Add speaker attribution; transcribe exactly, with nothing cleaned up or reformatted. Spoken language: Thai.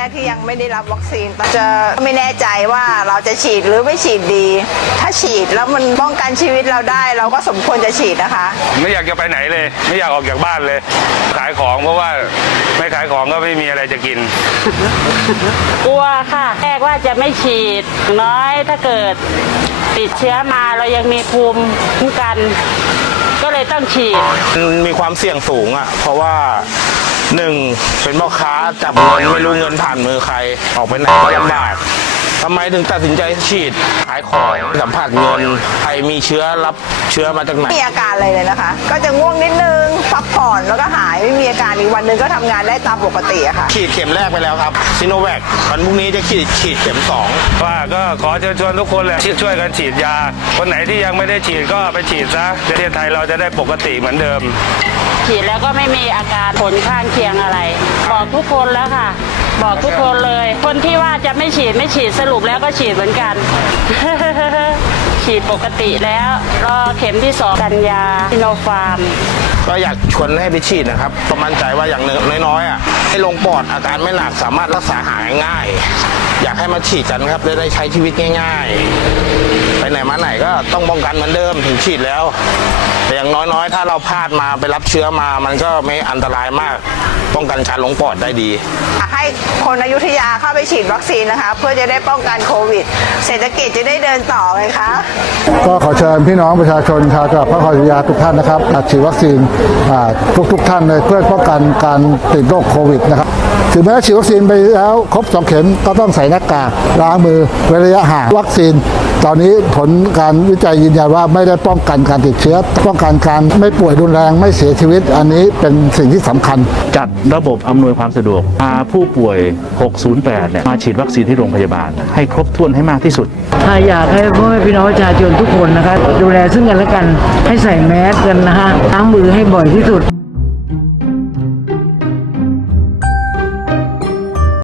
Speaker 1: ที่ยังไม่ได้รับวัคซีนจะไม่แน่ใจว่าเราจะฉีดหรือไม่ฉีดดีถ้าฉีดแล้วมันป้องกันชีวิตเราได้เราก็สมควรจะฉีดนะคะ
Speaker 2: ไม่อยากจะไปไหนเลยไม่อยากออกจากบ้านเลยขายของเพราะว่าไม่ขายของก็ไม่มีอะไรจะกิน
Speaker 3: กลัวค่ะแรกว่าจะไม่ฉีดน้อยถ้าเกิดติดเชื้อมาเรายังมีภูมิคุ้มกันก็เลยต้องฉีด
Speaker 4: มีความเสี่ยงสูงอ่ะเพราะว่าหนึ่งเป็นพ่อค้าจับเงินไม่รู้เงินผ่านมือใครออกไปไหนก็ลำบากทำไมถึงตัดสินใจฉีดขายของสัมผัสเงินใครมีเชื้อรับเชื้อมาจากไหน
Speaker 1: มีอาการอะไรเลยนะคะก็จะง่วงนิดนึงพักผ่อนแล้วก็หายไม่มีอาการอีกวันนึงก็ทำงานได้ตามปกติอะค่ะ
Speaker 4: ฉีดเข็มแรกไปแล้วครับซิโนแวควันพรุ่งนี้จะฉีดฉีดเข็มสอง
Speaker 2: ว่าก็ขอเชิญชวนทุกคนเลยช่วยกันฉีดยาคนไหนที่ยังไม่ได้ฉีดก็ไปฉีดซะประเทศไทยเราจะได้ปกติเหมือนเดิม
Speaker 3: ฉีดแล้วก็ไม่มีอาการผลข้างเคียงอะไรบอกทุกคนแล้วค่ะบอกทุกคนเลยคนที่ว่าจะไม่ฉีดไม่ฉีดสรุปแล้วก็ฉีดเหมือนกัน ฉีดปกติแล้วรอเข็มที่สองกันยาซิโนฟาร์ม
Speaker 4: ก็อยากชวนให้ไปฉีดนะครับประมั่นใจว่าอย่างน้อยๆอ่ะให้ลงปอดอาการไม่หนักสามารถรักษาหายง่ายอยากให้มาฉีดกันครับจะได้ใช้ชีวิตง่ายๆไปไหนมาไหนก็ต้องป้องกันเหมือนเดิมถึงฉีดแล้วแต่อย่างน้อยๆถ้าเราพลาดมาไปรับเชื้อมามันก็ไม่อันตรายมากป้องกันการลงปอดได้ดี
Speaker 1: ให้คนอยุธยาเข้าไปฉีดวัคซีนนะคะเพื่อจะได้ป้องกันโควิดเศรษฐกิจจะได้เดินต่อไงคะ
Speaker 5: ก็ขอเชิญพี่น้องประชาชนชาวจังหวัดพระนครศรีอยุธยาทุกท่านนะครับฉีดวัคซีนทุกๆท่านเลยเพื่อป้องกันการติดโรคโควิดนะครับถึงแม้ฉีดวัคซีนไปแล้วครบสองเข็มก็ต้องใส่หน้ากากล้างมือเว้นระยะห่างวัคซีนตอนนี้ผลการวิจัยยืนยันว่าไม่ได้ป้องกันการติดเชื้อป้องกันการไม่ป่วยรุนแรงไม่เสียชีวิตอันนี้เป็นสิ่งที่สำคัญ
Speaker 6: จัดระบบอำนวยความสะดวกพาผู้ป่วยหกศูนย์แปดเนี่ยมาฉีดวัคซีนที่โรงพยาบาลให้ครบถ้วนให้มากที่สุด
Speaker 7: ถ้าอยากให้พ่อแม่พี่น้องประชาชนทุกคนนะครับดูแลซึ่งกันและกันให้ใส่แมสกันนะฮะล้างมือให้บ่อยที่สุด